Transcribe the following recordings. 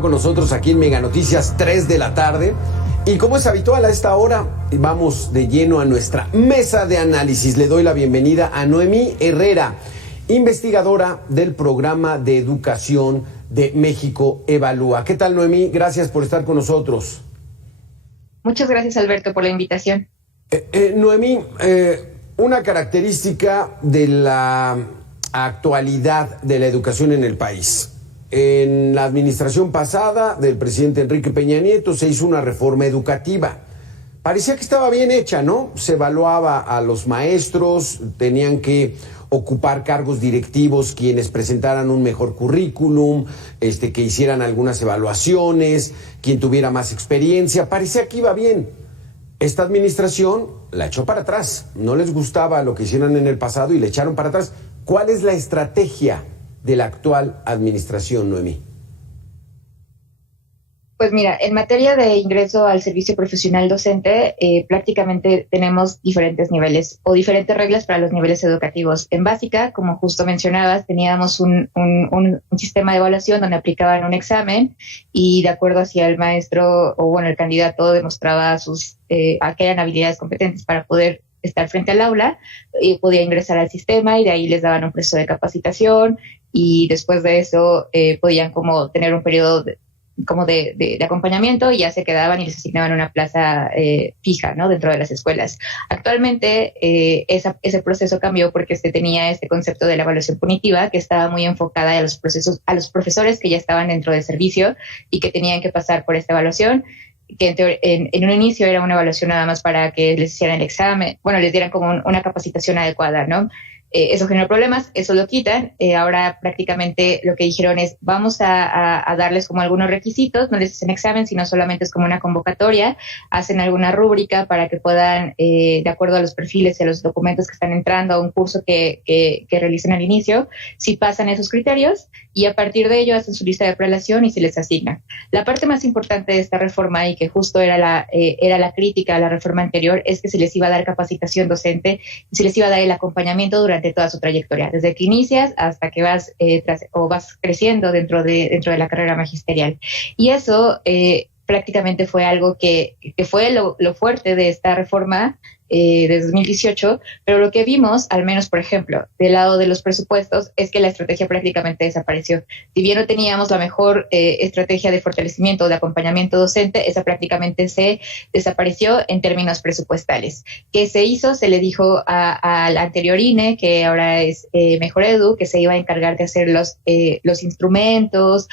Con nosotros aquí en Mega Noticias 3 de la tarde. Y como es habitual a esta hora, vamos de lleno a nuestra mesa de análisis. Le doy la bienvenida a Noemí Herrera, investigadora del Programa de Educación de México Evalúa. ¿Qué tal, Noemí? Gracias por estar con nosotros. Muchas gracias, Alberto, por la invitación. Noemí, una característica de la actualidad de la educación en el país. En la administración pasada del presidente Enrique Peña Nieto se hizo una reforma educativa. Parecía que estaba bien hecha, ¿no? Se evaluaba a los maestros, tenían que ocupar cargos directivos quienes presentaran un mejor currículum, que hicieran algunas evaluaciones, quien tuviera más experiencia. Parecía que iba bien. Esta administración la echó para atrás. No les gustaba lo que hicieron en el pasado y le echaron para atrás. ¿Cuál es la estrategia de la actual administración, Noemí? Pues mira, en materia de ingreso al servicio profesional docente, prácticamente tenemos diferentes niveles o diferentes reglas para los niveles educativos. En básica, como justo mencionabas, teníamos un sistema de evaluación donde aplicaban un examen y de acuerdo a si el maestro o bueno, el candidato demostraba a que eran habilidades competentes para poder estar frente al aula, podía ingresar al sistema y de ahí les daban un proceso de capacitación y después de eso podían como tener un periodo de acompañamiento y ya se quedaban y les asignaban una plaza fija, ¿no? Dentro de las escuelas. Actualmente ese proceso cambió porque se tenía este concepto de la evaluación punitiva que estaba muy enfocada a los profesores que ya estaban dentro del servicio y que tenían que pasar por esta evaluación, que en un inicio era una evaluación nada más para que les hicieran el examen, bueno, les dieran como una capacitación adecuada, ¿no? Eso generó problemas, eso lo quitan. Ahora prácticamente lo que dijeron es vamos a darles como algunos requisitos, no les hacen examen, sino solamente es como una convocatoria, hacen alguna rúbrica para que puedan, de acuerdo a los perfiles y a los documentos que están entrando a un curso que realicen al inicio, si pasan esos criterios y a partir de ello hacen su lista de prelación y se les asigna. La parte más importante de esta reforma y que justo era la crítica a la reforma anterior es que se les iba a dar capacitación docente y se les iba a dar el acompañamiento durante toda su trayectoria, desde que inicias hasta que vas creciendo dentro de la carrera magisterial. Y eso prácticamente fue algo que fue lo fuerte de esta reforma de 2018, pero lo que vimos, al menos por ejemplo, del lado de los presupuestos, es que la estrategia prácticamente desapareció. Si bien no teníamos la mejor estrategia de fortalecimiento o de acompañamiento docente, esa prácticamente se desapareció en términos presupuestales. ¿Qué se hizo? Se le dijo al anterior INE, que ahora es Mejor Edu, que se iba a encargar de hacer los instrumentos,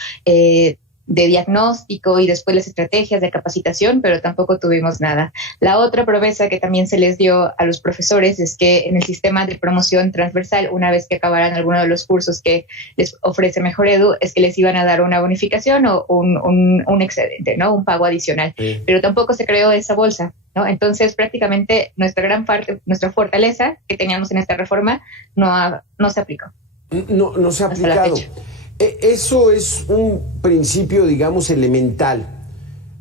de diagnóstico y después las estrategias de capacitación, pero tampoco tuvimos nada. La otra promesa que también se les dio a los profesores es que en el sistema de promoción transversal, una vez que acabaran alguno de los cursos que les ofrece Mejor Edu, es que les iban a dar una bonificación o un excedente, ¿no? Un pago adicional. Sí. Pero tampoco se creó esa bolsa, ¿no? Entonces, prácticamente nuestra fortaleza que teníamos en esta reforma no se aplicó. No se ha aplicado. Eso es un principio, digamos, elemental.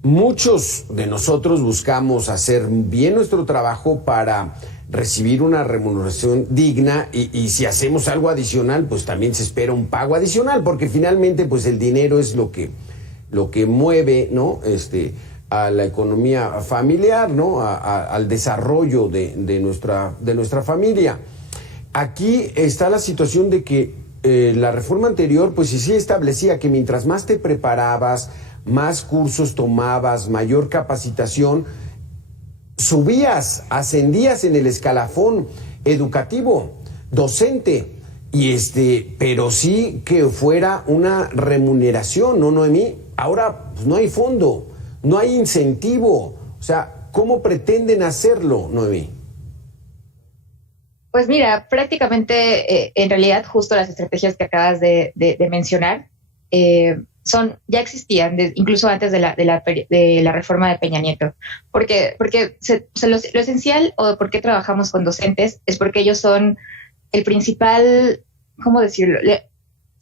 Muchos de nosotros buscamos hacer bien nuestro trabajo para recibir una remuneración digna y si hacemos algo adicional, pues también se espera un pago adicional, porque finalmente pues el dinero es lo que mueve, ¿no? A la economía familiar, ¿no? Al desarrollo de nuestra familia. Aquí está la situación de que la reforma anterior, pues sí establecía que mientras más te preparabas, más cursos tomabas, mayor capacitación, ascendías en el escalafón educativo, docente, pero sí que fuera una remuneración, ¿no, Noemí? Ahora pues, no hay fondo, no hay incentivo. O sea, ¿cómo pretenden hacerlo, Noemí? Pues mira, prácticamente en realidad justo las estrategias que acabas de mencionar ya existían incluso antes de la reforma de Peña Nieto. Porque lo esencial o por qué trabajamos con docentes es porque ellos son el principal, ¿cómo decirlo?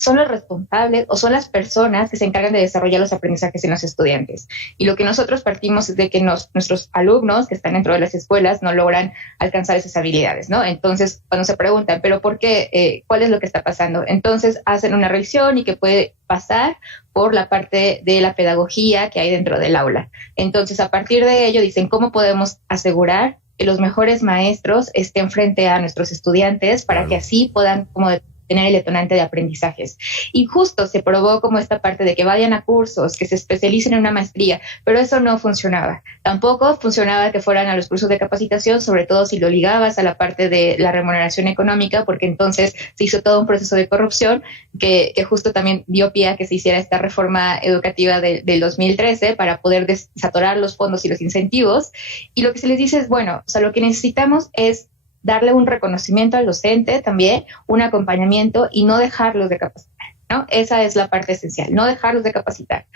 son los responsables o son las personas que se encargan de desarrollar los aprendizajes en los estudiantes. Y lo que nosotros partimos es de que nuestros alumnos que están dentro de las escuelas no logran alcanzar esas habilidades, ¿no? Entonces, cuando se preguntan, ¿pero por qué? ¿Cuál es lo que está pasando? Entonces, hacen una revisión y que puede pasar por la parte de la pedagogía que hay dentro del aula. Entonces, a partir de ello, dicen, ¿cómo podemos asegurar que los mejores maestros estén frente a nuestros estudiantes para que así puedan como tener el detonante de aprendizajes? Y justo se probó como esta parte de que vayan a cursos, que se especialicen en una maestría, pero eso no funcionaba. Tampoco funcionaba que fueran a los cursos de capacitación, sobre todo si lo ligabas a la parte de la remuneración económica, porque entonces se hizo todo un proceso de corrupción que justo también dio pie a que se hiciera esta reforma educativa del 2013 para poder desatorar los fondos y los incentivos. Y lo que se les dice es, bueno, o sea, lo que necesitamos es darle un reconocimiento al docente también, un acompañamiento y no dejarlos de capacitar, ¿no? Esa es la parte esencial, no dejarlos de capacitar.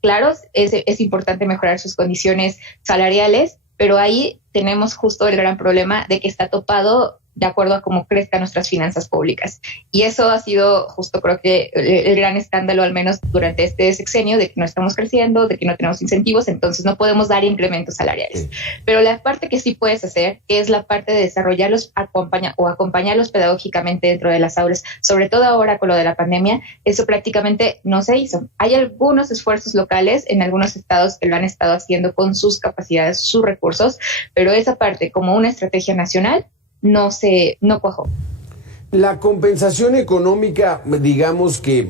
Claro, es importante mejorar sus condiciones salariales, pero ahí tenemos justo el gran problema de que está topado de acuerdo a cómo crezcan nuestras finanzas públicas. Y eso ha sido justo, creo que, el gran escándalo, al menos durante este sexenio, de que no estamos creciendo, de que no tenemos incentivos, entonces no podemos dar incrementos salariales. Pero la parte que sí puedes hacer, que es la parte de desarrollarlos, acompañarlos pedagógicamente dentro de las aulas, sobre todo ahora con lo de la pandemia, eso prácticamente no se hizo. Hay algunos esfuerzos locales en algunos estados que lo han estado haciendo con sus capacidades, sus recursos, pero esa parte como una estrategia nacional no cuajó. La compensación económica, digamos que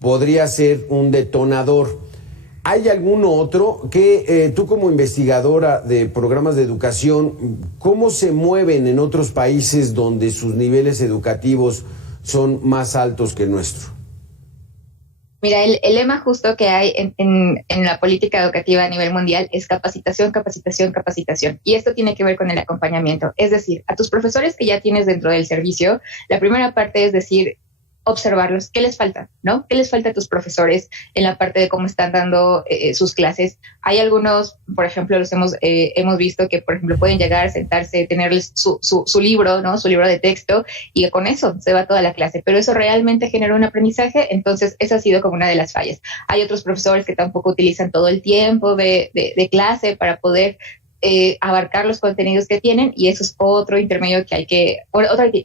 podría ser un detonador. ¿Hay algún otro que tú como investigadora de programas de educación, cómo se mueven en otros países donde sus niveles educativos son más altos que el nuestro? Mira, el lema justo que hay en la política educativa a nivel mundial es capacitación, capacitación, capacitación. Y esto tiene que ver con el acompañamiento. Es decir, a tus profesores que ya tienes dentro del servicio, la primera parte es decir, observarlos, ¿qué les falta? ¿No? ¿Qué les falta a tus profesores en la parte de cómo están dando sus clases? Hay algunos, por ejemplo, los hemos visto que, por ejemplo, pueden llegar, sentarse, tenerles su libro, ¿no? Su libro de texto, y con eso se va toda la clase. Pero eso realmente genera un aprendizaje, entonces esa ha sido como una de las fallas. Hay otros profesores que tampoco utilizan todo el tiempo de clase para poder abarcar los contenidos que tienen, y eso es otro intermedio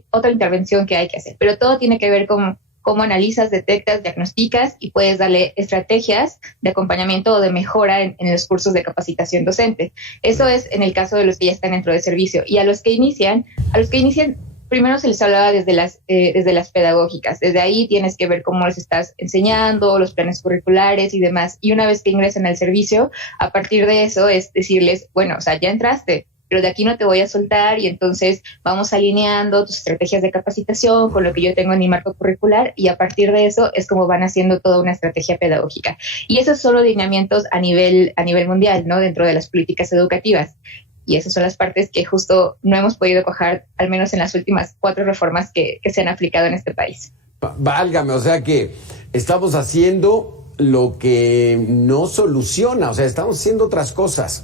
otra intervención que hay que hacer. Pero todo tiene que ver con cómo analizas, detectas, diagnosticas y puedes darle estrategias de acompañamiento o de mejora en los cursos de capacitación docente. Eso es en el caso de los que ya están dentro del servicio. Y a los que inician, primero se les hablaba desde las pedagógicas. Desde ahí tienes que ver cómo les estás enseñando, los planes curriculares y demás. Y una vez que ingresan al servicio, a partir de eso es decirles, bueno, o sea, ya entraste, pero de aquí no te voy a soltar, y entonces vamos alineando tus estrategias de capacitación con lo que yo tengo en mi marco curricular, y a partir de eso es como van haciendo toda una estrategia pedagógica. Y esos son los lineamientos a nivel mundial, ¿no? Dentro de las políticas educativas. Y esas son las partes que justo no hemos podido cuajar, al menos en las últimas 4 reformas que se han aplicado en este país. Válgame, o sea que estamos haciendo lo que no soluciona, o sea, estamos haciendo otras cosas.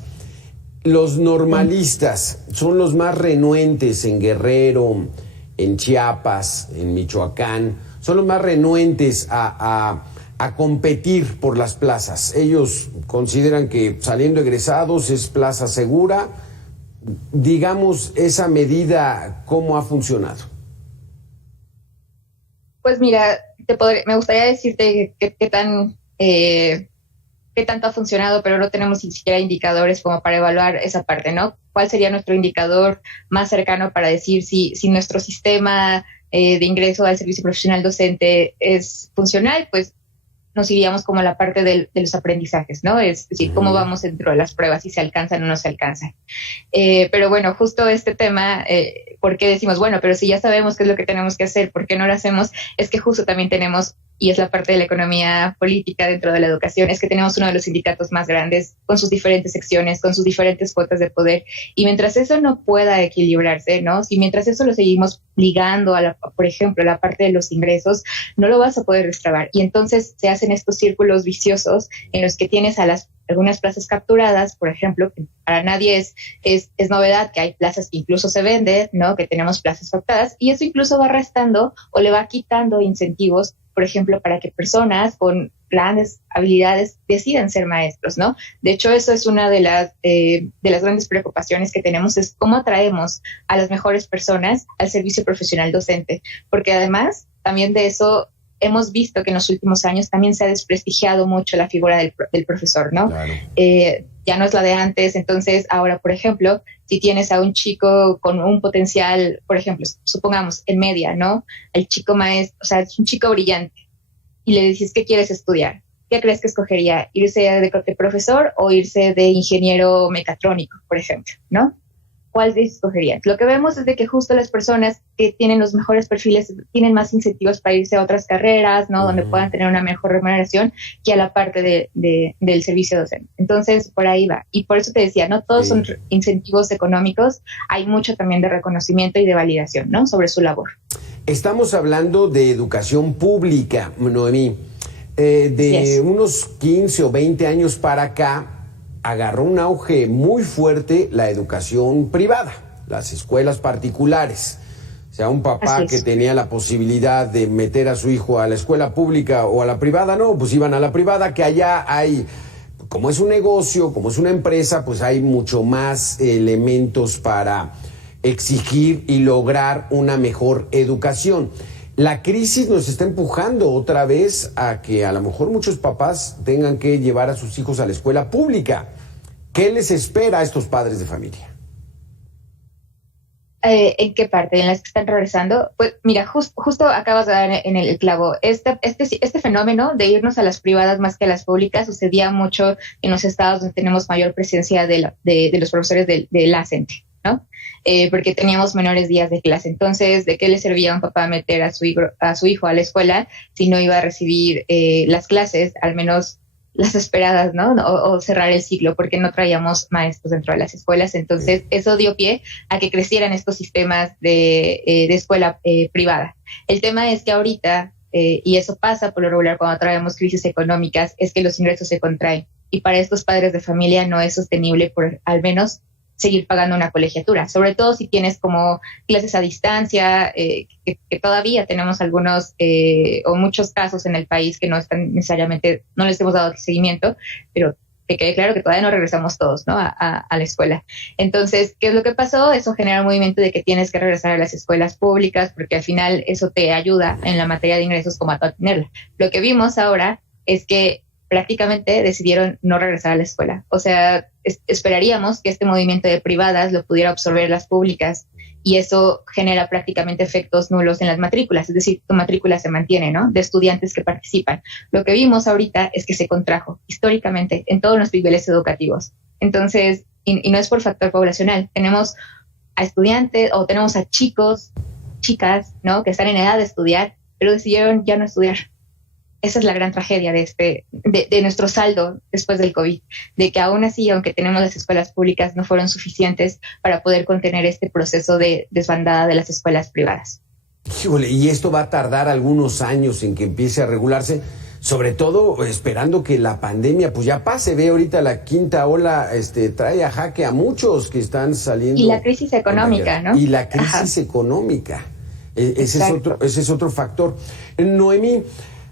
Los normalistas son los más renuentes en Guerrero, en Chiapas, en Michoacán, son los más renuentes a competir por las plazas. Ellos consideran que saliendo egresados es plaza segura. Digamos, esa medida, ¿cómo ha funcionado? Pues mira, me gustaría decirte qué tanto ha funcionado, pero no tenemos ni siquiera indicadores como para evaluar esa parte, ¿no? ¿Cuál sería nuestro indicador más cercano para decir si nuestro sistema de ingreso al servicio profesional docente es funcional? Pues nos iríamos como a la parte de los aprendizajes, ¿no? Es decir, cómo vamos dentro de las pruebas, si se alcanzan o no se alcanzan. Pero bueno, justo este tema, ¿por qué decimos, bueno, pero si ya sabemos qué es lo que tenemos que hacer, ¿por qué no lo hacemos? Es que justo también tenemos, y es la parte de la economía política dentro de la educación, es que tenemos uno de los sindicatos más grandes, con sus diferentes secciones, con sus diferentes cuotas de poder, y mientras eso no pueda equilibrarse, ¿no? Si mientras eso lo seguimos ligando por ejemplo, a la parte de los ingresos, no lo vas a poder destrabar, y entonces se hacen estos círculos viciosos en los que tienes a las algunas plazas capturadas, por ejemplo, que para nadie es novedad que hay plazas que incluso se venden, ¿no? Que tenemos plazas captadas, y eso incluso va restando o le va quitando incentivos, por ejemplo, para que personas con grandes habilidades decidan ser maestros, ¿no? De hecho, eso es una de las grandes preocupaciones que tenemos, es cómo atraemos a las mejores personas al servicio profesional docente, porque además también de eso hemos visto que en los últimos años también se ha desprestigiado mucho la figura del profesor, ¿no? Claro. Ya no es la de antes, entonces ahora, por ejemplo, si tienes a un chico con un potencial, por ejemplo, supongamos en media, ¿no? El chico maestro, o sea, es un chico brillante, y le dices, ¿qué quieres estudiar? ¿Qué crees que escogería? ¿Irse de profesor o irse de ingeniero mecatrónico, por ejemplo, ¿no? ¿Cuál escogerías? Lo que vemos es de que justo las personas que tienen los mejores perfiles tienen más incentivos para irse a otras carreras, ¿no? Donde puedan tener una mejor remuneración que a la parte del servicio docente. Entonces, por ahí va. Y por eso te decía, no todos son incentivos económicos, hay mucho también de reconocimiento y de validación, ¿no? Sobre su labor. Estamos hablando de educación pública, Noemí. De unos 15 o 20 años para acá, agarró un auge muy fuerte la educación privada, las escuelas particulares. O sea, un papá que tenía la posibilidad de meter a su hijo a la escuela pública o a la privada, no, pues iban a la privada, que allá hay, como es un negocio, como es una empresa, pues hay mucho más elementos para exigir y lograr una mejor educación. La crisis nos está empujando otra vez a que a lo mejor muchos papás tengan que llevar a sus hijos a la escuela pública. ¿Qué les espera a estos padres de familia? ¿En qué parte? ¿En las que están regresando? Pues mira, justo acabas de dar en el clavo. Este fenómeno de irnos a las privadas más que a las públicas sucedía mucho en los estados donde tenemos mayor presencia de los profesores de la CENTE, ¿no? Porque teníamos menores días de clase. Entonces, ¿de qué le servía a un papá meter a su hijo a la escuela si no iba a recibir las clases, al menos las esperadas, ¿no? O cerrar el ciclo, porque no traíamos maestros dentro de las escuelas? Entonces, eso dio pie a que crecieran estos sistemas de escuela privada. El tema es que ahorita, y eso pasa por lo regular cuando traemos crisis económicas, es que los ingresos se contraen. Y para estos padres de familia no es sostenible por al menos seguir pagando una colegiatura, sobre todo si tienes como clases a distancia, que todavía tenemos algunos o muchos casos en el país que no están necesariamente, no les hemos dado seguimiento, pero que quede claro que todavía no regresamos todos, ¿no? a la escuela. Entonces, ¿qué es lo que pasó? Eso genera un movimiento de que tienes que regresar a las escuelas públicas, porque al final eso te ayuda en la materia de ingresos como a tenerla. Lo que vimos ahora es que prácticamente decidieron no regresar a la escuela. O sea, esperaríamos que este movimiento de privadas lo pudiera absorber las públicas, y eso genera prácticamente efectos nulos en las matrículas, es decir, tu matrícula se mantiene, ¿no? De estudiantes que participan. Lo que vimos ahorita es que se contrajo históricamente en todos los niveles educativos. Entonces, y no es por factor poblacional, tenemos a estudiantes o tenemos a chicos, chicas, ¿no? Que están en edad de estudiar, pero decidieron ya no estudiar. Esa es la gran tragedia de nuestro saldo después del COVID, de que aún así, aunque tenemos las escuelas públicas, no fueron suficientes para poder contener este proceso de desbandada de las escuelas privadas. Híjole, y esto va a tardar algunos años en que empiece a regularse, sobre todo esperando que la pandemia pues ya pase. Ve ahorita la quinta ola trae a jaque a muchos que están saliendo. Y la crisis económica, ¿no? Y la crisis económica. Ese es otro factor. Noemí,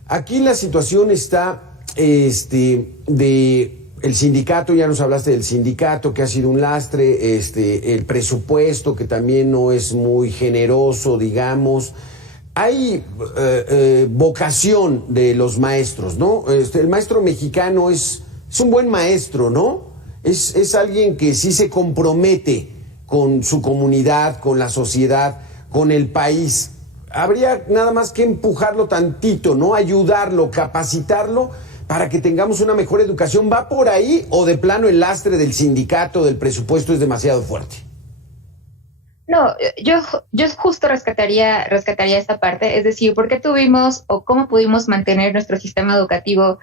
aquí la situación está de el sindicato, ya nos hablaste del sindicato que ha sido un lastre, el presupuesto que también no es muy generoso, digamos. Hay vocación de los maestros, ¿no? El maestro mexicano es un buen maestro, ¿no? Es alguien que sí se compromete con su comunidad, con la sociedad, con el país. Habría nada más que empujarlo tantito, ¿no? Ayudarlo, capacitarlo para que tengamos una mejor educación. ¿Va por ahí o de plano el lastre del sindicato, del presupuesto es demasiado fuerte? No, yo justo rescataría esta parte, es decir, ¿por qué tuvimos o cómo pudimos mantener nuestro sistema educativo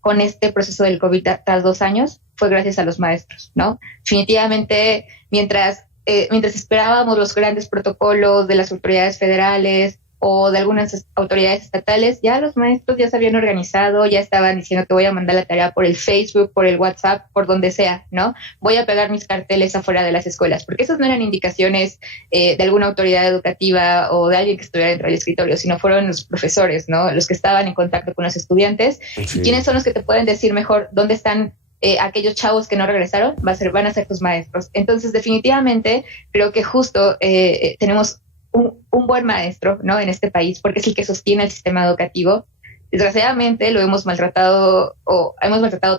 con este proceso del COVID tras 2 años? Fue gracias a los maestros, ¿no? Definitivamente, mientras esperábamos los grandes protocolos de las autoridades federales o de algunas autoridades estatales, ya los maestros ya se habían organizado, ya estaban diciendo que voy a mandar la tarea por el Facebook, por el WhatsApp, por donde sea, ¿no? Voy a pegar mis carteles afuera de las escuelas, porque esas no eran indicaciones de alguna autoridad educativa o de alguien que estuviera dentro del escritorio, sino fueron los profesores, ¿no? Los que estaban en contacto con los estudiantes. Sí. ¿Y quiénes son los que te pueden decir mejor dónde están aquellos chavos que no regresaron? Van a ser tus maestros. Entonces, definitivamente, creo que justo tenemos un buen maestro, ¿no?, en este país, porque es el que sostiene el sistema educativo. Desgraciadamente lo hemos maltratado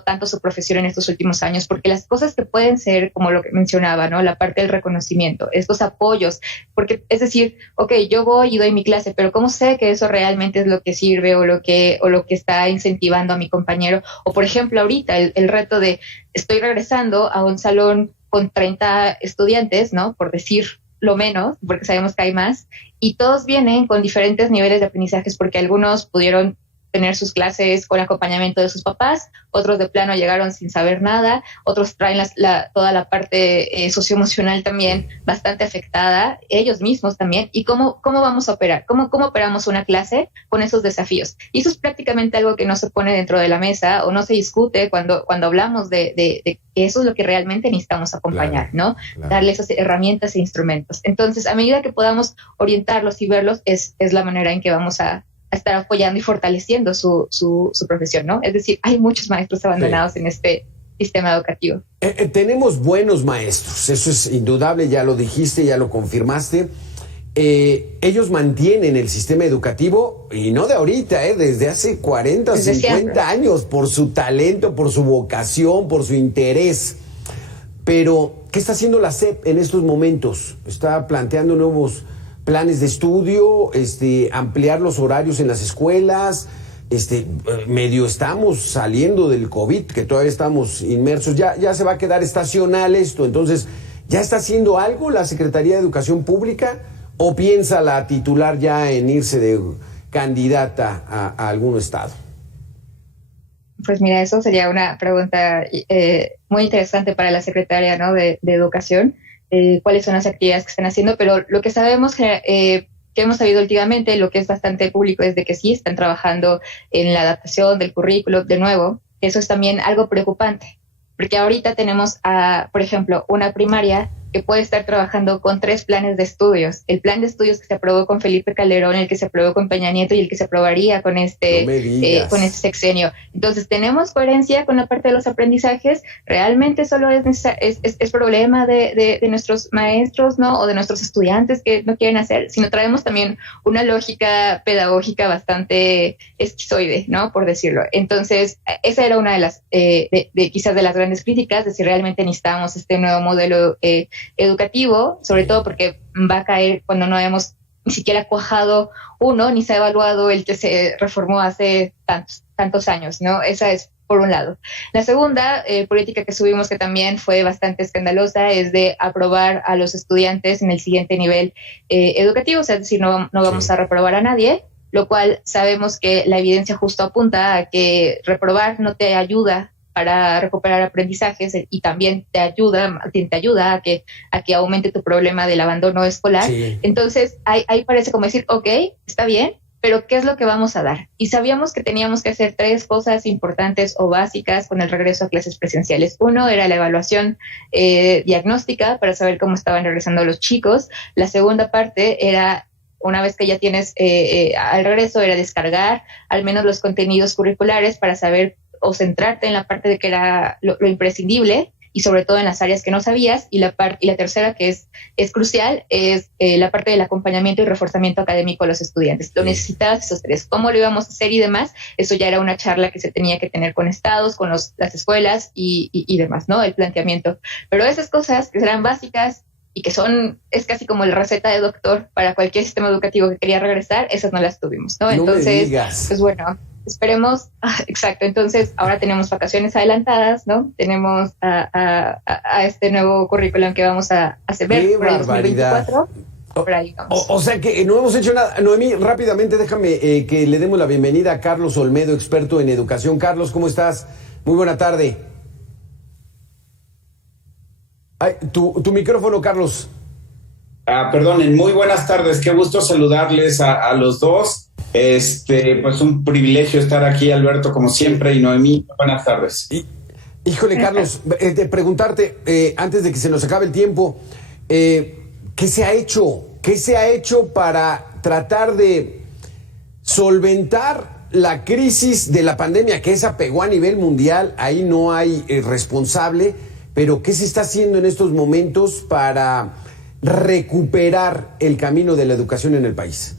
tanto su profesión en estos últimos años, porque las cosas que pueden ser, como lo que mencionaba, ¿no?, la parte del reconocimiento, estos apoyos, porque es decir, yo voy y doy mi clase, pero ¿cómo sé que eso realmente es lo que sirve o lo que está incentivando a mi compañero? O por ejemplo, ahorita el reto de estoy regresando a un salón con 30 estudiantes, ¿no?, por decir lo menos, porque sabemos que hay más, y todos vienen con diferentes niveles de aprendizajes, porque algunos pudieron tener sus clases con acompañamiento de sus papás, otros de plano llegaron sin saber nada, otros traen toda la parte socioemocional también bastante afectada, ellos mismos también. ¿Y cómo vamos a operar? ¿Cómo operamos una clase con esos desafíos? Y eso es prácticamente algo que no se pone dentro de la mesa o no se discute cuando hablamos de que eso es lo que realmente necesitamos acompañar, claro, ¿no? Claro. Darle esas herramientas e instrumentos. Entonces, a medida que podamos orientarlos y verlos, es la manera en que vamos a estar apoyando y fortaleciendo su profesión, ¿no? Es decir, hay muchos maestros abandonados en este sistema educativo. Tenemos buenos maestros, eso es indudable, ya lo dijiste, ya lo confirmaste. Ellos mantienen el sistema educativo, y no de ahorita, desde hace 40, desde 50 siempre. Años, por su talento, por su vocación, por su interés. Pero, ¿qué está haciendo la SEP en estos momentos? ¿Está planteando nuevos planes de estudio, ampliar los horarios en las escuelas? Medio estamos saliendo del COVID, que todavía estamos inmersos, ya se va a quedar estacional esto. Entonces, ¿ya está haciendo algo la Secretaría de Educación Pública o piensa la titular ya en irse de candidata a algún estado? Pues mira, eso sería una pregunta muy interesante para la Secretaria, ¿no?, de Educación. Cuáles son las actividades que están haciendo, pero lo que sabemos que hemos sabido últimamente, lo que es bastante público, es de que sí están trabajando en la adaptación del currículo. De nuevo, eso es también algo preocupante, porque ahorita tenemos, por ejemplo, una primaria que puede estar trabajando con 3 planes de estudios. El plan de estudios que se aprobó con Felipe Calderón, el que se aprobó con Peña Nieto y el que se aprobaría con este sexenio. Entonces, ¿tenemos coherencia con la parte de los aprendizajes? ¿Realmente solo es problema de nuestros maestros, ¿no?, o de nuestros estudiantes que no quieren hacer? Sino traemos también una lógica pedagógica bastante esquizoide, ¿no?, por decirlo. Entonces, esa era una de las, quizás de las grandes críticas, de si realmente necesitamos este nuevo modelo educativo, sobre todo porque va a caer cuando no hayamos ni siquiera cuajado uno, ni se ha evaluado el que se reformó hace tantos años, ¿no? Esa es por un lado. La segunda política que subimos, que también fue bastante escandalosa, es de aprobar a los estudiantes en el siguiente nivel educativo, o sea, es decir, no vamos a reprobar a nadie, lo cual sabemos que la evidencia justo apunta a que reprobar no te ayuda para recuperar aprendizajes y también te ayuda a que aumente tu problema del abandono escolar. Sí. Entonces, ahí parece como decir, está bien, pero ¿qué es lo que vamos a dar? Y sabíamos que teníamos que hacer 3 cosas importantes o básicas con el regreso a clases presenciales. Uno era la evaluación diagnóstica para saber cómo estaban regresando los chicos. La segunda parte era, una vez que ya tienes al regreso, era descargar al menos los contenidos curriculares para saber o centrarte en la parte de que era lo imprescindible y sobre todo en las áreas que no sabías, y la tercera, que es crucial, es la parte del acompañamiento y reforzamiento académico a los estudiantes. Lo necesitabas esos 3. ¿Cómo lo íbamos a hacer y demás? Eso ya era una charla que se tenía que tener con estados, con las escuelas y demás, ¿no? El planteamiento. Pero esas cosas que serán básicas y que es casi como la receta de doctor para cualquier sistema educativo que quería regresar, esas no las tuvimos, ¿no? Entonces, pues bueno, esperemos, exacto, entonces ahora tenemos vacaciones adelantadas, ¿no? Tenemos a este nuevo currículum que vamos a hacer ver por el 2024. Por ahí vamos. O sea que no hemos hecho nada. Noemí, rápidamente déjame que le demos la bienvenida a Carlos Olmedo, experto en educación. Carlos, ¿cómo estás? Muy buena tarde. Ay, tu micrófono, Carlos. Perdonen, muy buenas tardes, qué gusto saludarles a los dos. Pues un privilegio estar aquí, Alberto, como siempre, y Noemí, buenas tardes. Híjole, Carlos, de preguntarte, antes de que se nos acabe el tiempo, ¿qué se ha hecho? ¿Qué se ha hecho para tratar de solventar la crisis de la pandemia que esa pegó a nivel mundial? Ahí no hay responsable, pero ¿qué se está haciendo en estos momentos para recuperar el camino de la educación en el país?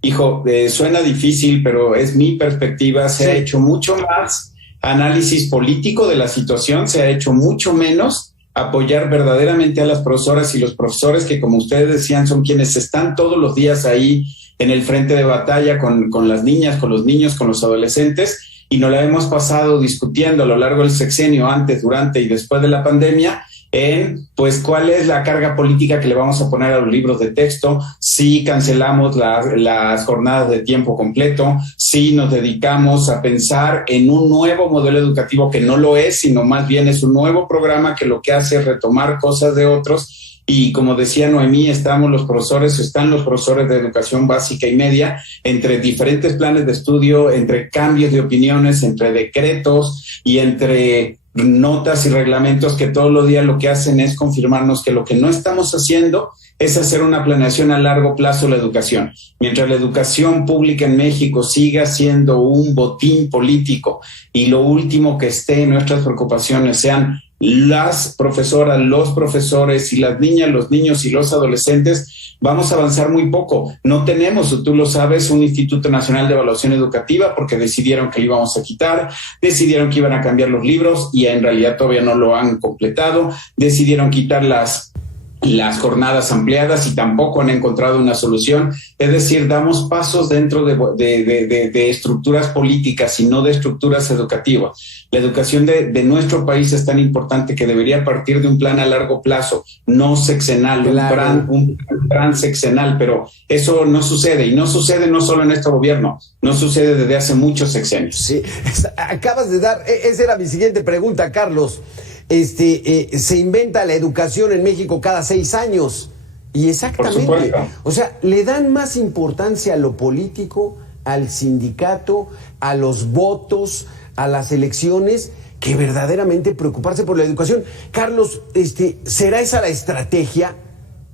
Hijo, suena difícil, pero es mi perspectiva. Se ha hecho mucho más análisis político de la situación, se ha hecho mucho menos apoyar verdaderamente a las profesoras y los profesores que, como ustedes decían, son quienes están todos los días ahí en el frente de batalla con las niñas, con los niños, con los adolescentes, y nos la hemos pasado discutiendo a lo largo del sexenio, antes, durante y después de la pandemia, en pues cuál es la carga política que le vamos a poner a los libros de texto, si cancelamos las jornadas de tiempo completo, si nos dedicamos a pensar en un nuevo modelo educativo que no lo es, sino más bien es un nuevo programa que lo que hace es retomar cosas de otros. Y como decía Noemí, están los profesores de educación básica y media, entre diferentes planes de estudio, entre cambios de opiniones, entre decretos y entre notas y reglamentos que todos los días lo que hacen es confirmarnos que lo que no estamos haciendo es hacer una planeación a largo plazo de la educación. Mientras la educación pública en México siga siendo un botín político y lo último que esté en nuestras preocupaciones sean las profesoras, los profesores y las niñas, los niños y los adolescentes, vamos a avanzar muy poco. No tenemos, tú lo sabes, un Instituto Nacional de Evaluación Educativa porque decidieron que lo íbamos a quitar, decidieron que iban a cambiar los libros y en realidad todavía no lo han completado, decidieron quitar las jornadas ampliadas y tampoco han encontrado una solución. Es decir, damos pasos dentro de estructuras políticas y no de estructuras educativas. La educación de nuestro país es tan importante que debería partir de un plan a largo plazo, no sexenal, claro. un plan sexenal, pero eso no sucede, y no sucede no solo en este gobierno, no sucede desde hace muchos sexenios. Sí, acabas de dar, esa era mi siguiente pregunta, Carlos. Se inventa la educación en México cada 6 años. Y exactamente, o sea, le dan más importancia a lo político, al sindicato, a los votos, a las elecciones, que verdaderamente preocuparse por la educación. Carlos, ¿será esa la estrategia?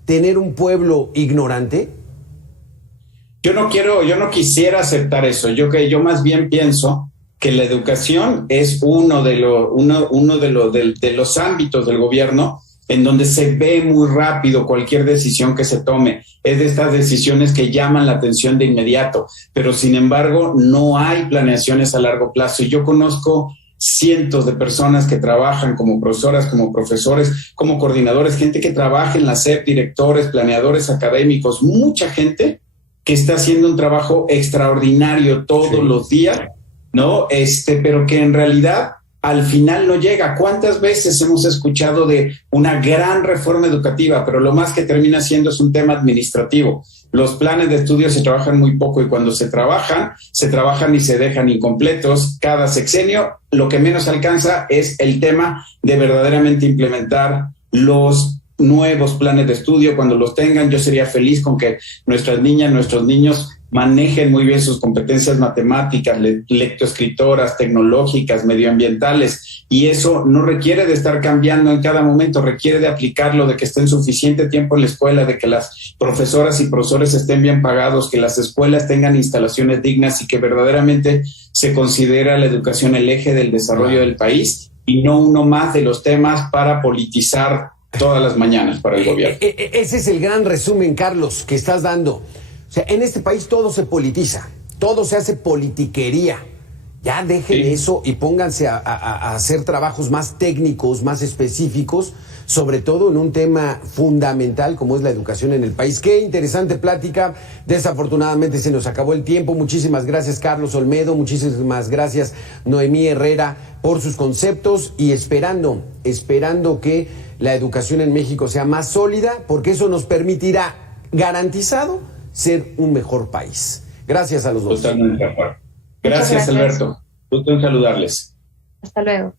¿Tener un pueblo ignorante? Yo no quisiera aceptar eso. Yo más bien pienso que la educación es uno de los ámbitos del gobierno en donde se ve muy rápido cualquier decisión que se tome. Es de estas decisiones que llaman la atención de inmediato, pero sin embargo no hay planeaciones a largo plazo. Y yo conozco cientos de personas que trabajan como profesoras, como profesores, como coordinadores, gente que trabaja en la SEP, directores, planeadores académicos, mucha gente que está haciendo un trabajo extraordinario todos los días, ¿no? Pero que en realidad al final no llega. ¿Cuántas veces hemos escuchado de una gran reforma educativa, pero lo más que termina siendo es un tema administrativo? Los planes de estudio se trabajan muy poco y cuando se trabajan y se dejan incompletos. Cada sexenio lo que menos alcanza es el tema de verdaderamente implementar los nuevos planes de estudio. Cuando los tengan, yo sería feliz con que nuestras niñas, nuestros niños manejen muy bien sus competencias matemáticas, lectoescritoras, tecnológicas, medioambientales, y eso no requiere de estar cambiando en cada momento, requiere de aplicarlo, de que estén suficiente tiempo en la escuela, de que las profesoras y profesores estén bien pagados, que las escuelas tengan instalaciones dignas y que verdaderamente se considera la educación el eje del desarrollo del país y no uno más de los temas para politizar todas las mañanas para el gobierno. Ese es el gran resumen, Carlos, que estás dando. O sea, en este país todo se politiza, todo se hace politiquería. Ya dejen eso y pónganse a hacer trabajos más técnicos, más específicos, sobre todo en un tema fundamental como es la educación en el país. Qué interesante plática. Desafortunadamente se nos acabó el tiempo. Muchísimas gracias, Carlos Olmedo. Muchísimas gracias, Noemí Herrera, por sus conceptos y esperando que la educación en México sea más sólida, porque eso nos permitirá, garantizado, ser un mejor país. Gracias a los dos. Totalmente de acuerdo. Gracias, Alberto. Gusto en saludarles. Hasta luego.